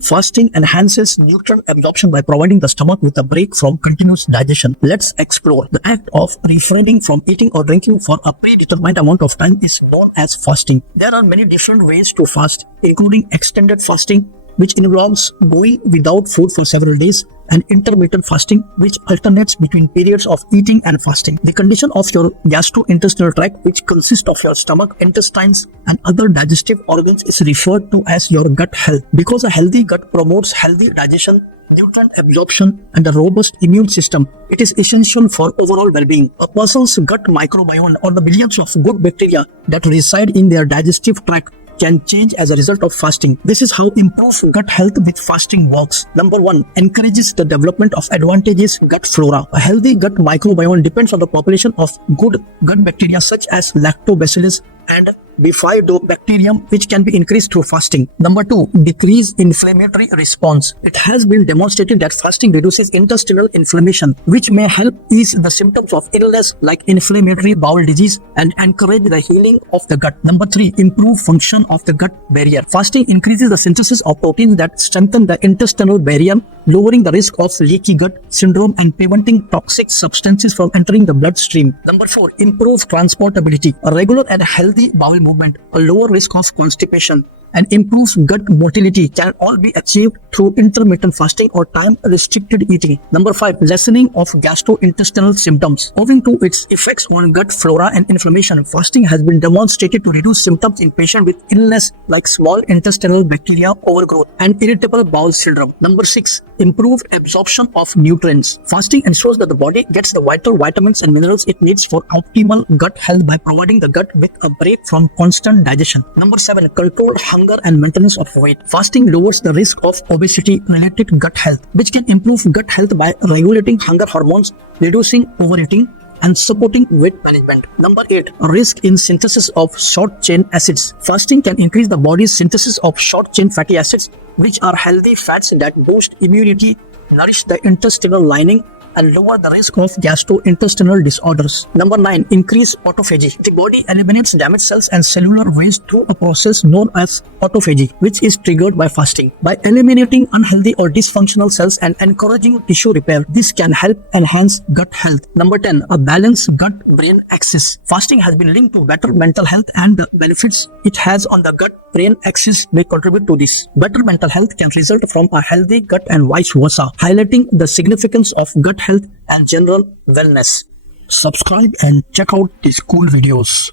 Fasting enhances nutrient absorption by providing the stomach with a break from continuous digestion. Let's explore. The act of refraining from eating or drinking for a predetermined amount of time is known as fasting. There are many different ways to fast, including extended fasting, which involves going without food for several days, and intermittent fasting, which alternates between periods of eating and fasting. The condition of your gastrointestinal tract, which consists of your stomach, intestines, and other digestive organs, is referred to as your gut health. Because a healthy gut promotes healthy digestion, nutrient absorption, and a robust immune system, it is essential for overall well-being. A person's gut microbiome, or the millions of good bacteria that reside in their digestive tract, can change as a result of fasting. This is how improved gut health with fasting works. Number 1, encourages the development of advantageous gut flora. A healthy gut microbiome depends on the population of good gut bacteria such as lactobacillus and bifidobacterium, which can be increased through fasting. Number 2, decrease inflammatory response. It has been demonstrated that fasting reduces intestinal inflammation, which may help ease the symptoms of illness like inflammatory bowel disease and encourage the healing of the gut. Number 3, improve function of the gut barrier. Fasting increases the synthesis of proteins that strengthen the intestinal barrier, lowering the risk of leaky gut syndrome and preventing toxic substances from entering the bloodstream. Number 4, improve transportability. A regular and healthy bowel movement, a lower risk of constipation, and improves gut motility can all be achieved through intermittent fasting or time-restricted eating. Number 5, lessening of gastrointestinal symptoms. Owing to its effects on gut flora and inflammation, fasting has been demonstrated to reduce symptoms in patients with illness like small intestinal bacteria overgrowth and irritable bowel syndrome. Number 6, improved absorption of nutrients. Fasting ensures that the body gets the vital vitamins and minerals it needs for optimal gut health by providing the gut with a break from constant digestion. Number 7, controlled hunger and maintenance of weight. Fasting lowers the risk of obesity-related gut health, which can improve gut health by regulating hunger hormones, reducing overeating, and supporting weight management. Number 8, risk in synthesis of short-chain acids. Fasting can increase the body's synthesis of short-chain fatty acids, which are healthy fats that boost immunity, nourish the intestinal lining, and lower the risk of gastrointestinal disorders. Number 9, increase autophagy. The body eliminates damaged cells and cellular waste through a process known as autophagy, which is triggered by fasting. By eliminating unhealthy or dysfunctional cells and encouraging tissue repair, this can help enhance gut health. Number 10, a balanced gut-brain axis. Fasting has been linked to better mental health, and the benefits it has on the gut-brain axis may contribute to this. Better mental health can result from a healthy gut and vice versa, highlighting the significance of gut health and general wellness. Subscribe and check out these cool videos.